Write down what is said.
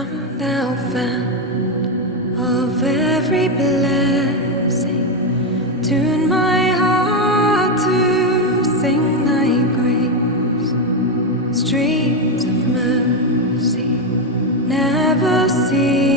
Come thou fount of every blessing, tune my heart to sing thy grace. Streams of mercy never cease.